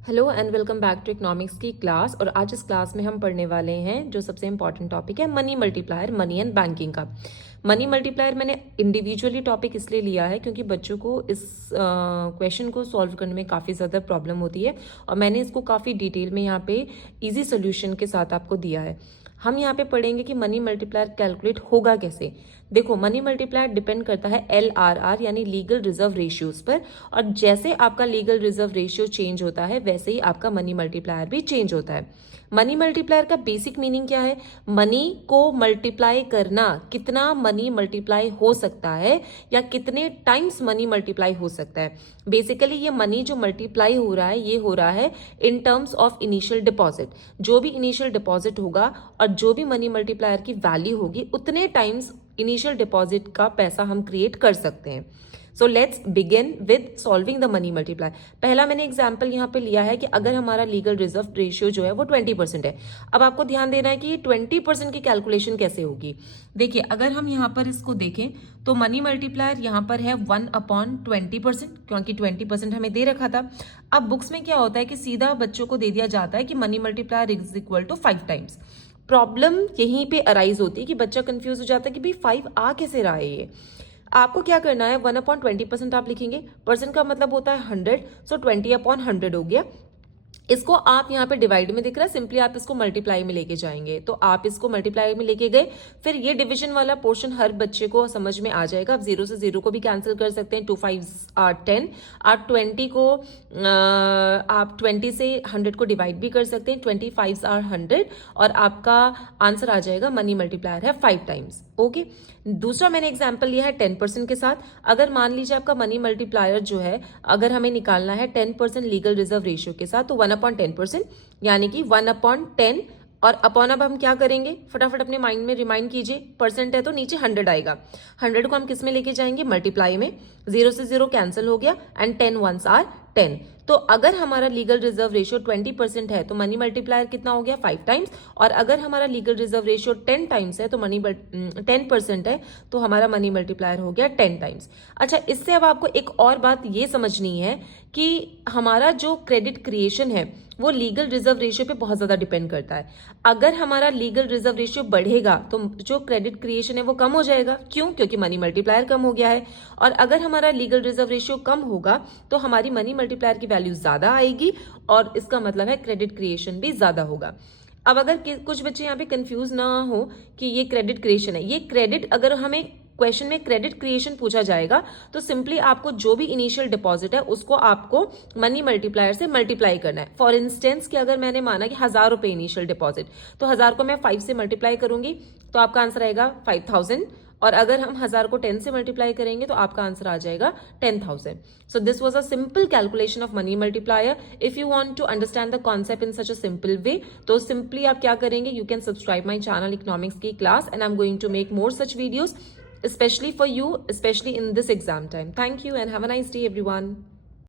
Hello and welcome back to economics की class. और आज इस क्लास में हम पढ़ने वाले हैं जो सबसे इंपॉर्टेंट टॉपिक है money multiplier, money and banking का। मनी मल्टीप्लायर मैंने इंडिविजुअली टॉपिक इसलिए लिया है क्योंकि बच्चों को इस क्वेश्चन को सॉल्व करने में काफ़ी ज़्यादा प्रॉब्लम होती है और मैंने इसको काफ़ी डिटेल में यहाँ पे इजी सोल्यूशन के साथ आपको दिया है। हम यहाँ पे पढ़ेंगे कि मनी मल्टीप्लायर कैलकुलेट होगा कैसे। देखो, मनी मल्टीप्लायर डिपेंड करता है LRR यानी लीगल रिजर्व रेशियोज पर, और जैसे आपका लीगल रिजर्व रेशियो चेंज होता है वैसे ही आपका मनी मल्टीप्लायर भी चेंज होता है। मनी मल्टीप्लायर का बेसिक मीनिंग क्या है? मनी को मल्टीप्लाई करना, कितना मनी मल्टीप्लाई हो सकता है या कितने टाइम्स मनी मल्टीप्लाई हो सकता है। बेसिकली ये मनी जो मल्टीप्लाई हो रहा है ये हो रहा है in terms of initial deposit. जो भी इनिशियल डिपॉजिट होगा और जो भी मनी मल्टीप्लायर की वैल्यू होगी उतने टाइम्स इनिशियल डिपॉजिट का पैसा हम क्रिएट कर सकते हैं। So let's begin with solving the money multiply. पहला मैंने एग्जांपल यहाँ पे लिया है कि अगर हमारा लीगल रिजर्व रेशियो जो है वो 20% है। अब आपको ध्यान देना है कि 20% की कैलकुलेशन कैसे होगी। देखिए, अगर हम यहाँ पर इसको देखें तो मनी मल्टीप्लायर यहाँ पर है 1/20%, क्योंकि 20% हमें दे रखा था। अब बुक्स में क्या होता है कि सीधा बच्चों को दे दिया जाता है कि money multiplier is equal to 5 times. Problem यहीं पे अराइज होती है कि बच्चा कंफ्यूज हो जाता है कि भाई 5 आ कैसे रहा है ये। आपको क्या करना है, 1/20% आप लिखेंगे। परसेंट का मतलब होता है 100, सो 20/100 हो गया। इसको आप यहाँ पे डिवाइड में दिख रहा है, सिंपली आप इसको मल्टीप्लाई में लेके जाएंगे। तो आप इसको मल्टीप्लाई में लेके गए, फिर ये डिवीजन वाला पोर्शन हर बच्चे को समझ में आ जाएगा। आप 0 से 0 को भी कैंसिल कर सकते हैं। 2 5 आर 10। आप 20 को आप 20 से 100 को डिवाइड भी कर सकते हैं। 25 आर 100 और आपका आंसर आ जाएगा मनी मल्टीप्लायर है 5 टाइम्स। ओके, दूसरा मैंने एग्जांपल लिया है 10% के साथ। अगर मान लीजिए आपका मनी मल्टीप्लायर जो है, अगर हमें निकालना है 10% लीगल रिजर्व रेशियो के साथ, तो 1/10% यानी कि 1/10। और अपॉन अब हम क्या करेंगे, फटाफट अपने माइंड में रिमाइंड कीजिए। परसेंट है तो नीचे 100 आएगा। 100 को हम किस में लेके जाएंगे, मल्टीप्लाई में। 0 से 0 कैंसिल हो गया एंड 10 1s आर 10। तो अगर हमारा लीगल रिजर्व रेशियो 20% है तो मनी मल्टीप्लायर कितना हो गया, 5 टाइम्स। और अगर हमारा लीगल रिजर्व रेशियो 10 टाइम्स है तो 10% है तो हमारा मनी मल्टीप्लायर हो गया 10 टाइम्स। अच्छा, इससे अब आपको एक और बात ये समझनी है कि हमारा जो क्रेडिट क्रिएशन है वो लीगल रिजर्व रेशियो पे बहुत ज्यादा डिपेंड करता है। अगर हमारा लीगल रिजर्व रेशियो बढ़ेगा तो जो क्रेडिट क्रिएशन है वो कम हो जाएगा। क्यों? क्योंकि मनी मल्टीप्लायर कम हो गया है। और अगर हमारा लीगल रिजर्व रेशियो कम होगा तो हमारी मनी मल्टीप्लायर की वैल्यू ज्यादा आएगी और इसका मतलब है क्रेडिट क्रिएशन भी ज्यादा होगा। अब अगर कुछ बच्चे यहाँ पे कंफ्यूज ना हो कि ये क्रेडिट क्रिएशन है, ये क्रेडिट, अगर हमें क्वेश्चन में क्रेडिट क्रिएशन पूछा जाएगा तो सिंपली आपको जो भी इनिशियल डिपॉजिट है उसको आपको मनी मल्टीप्लायर से मल्टीप्लाई करना है। फॉर इंस्टेंस कि अगर मैंने माना कि 1000 रुपए इनिशियल डिपॉजिट, तो 1000 को मैं 5 से मल्टीप्लाई करूंगी तो आपका आंसर आएगा 5000। और अगर हम 1000 को 10 से मल्टीप्लाई करेंगे तो आपका आंसर आ जाएगा 10,000। So this was a simple calculation of money multiplier. If you want to understand the concept in such a simple way, तो सिंपली आप क्या करेंगे, you can subscribe my channel economics की class and I am going to make more such videos especially for you, especially in this exam time. Thank you and have a nice day everyone.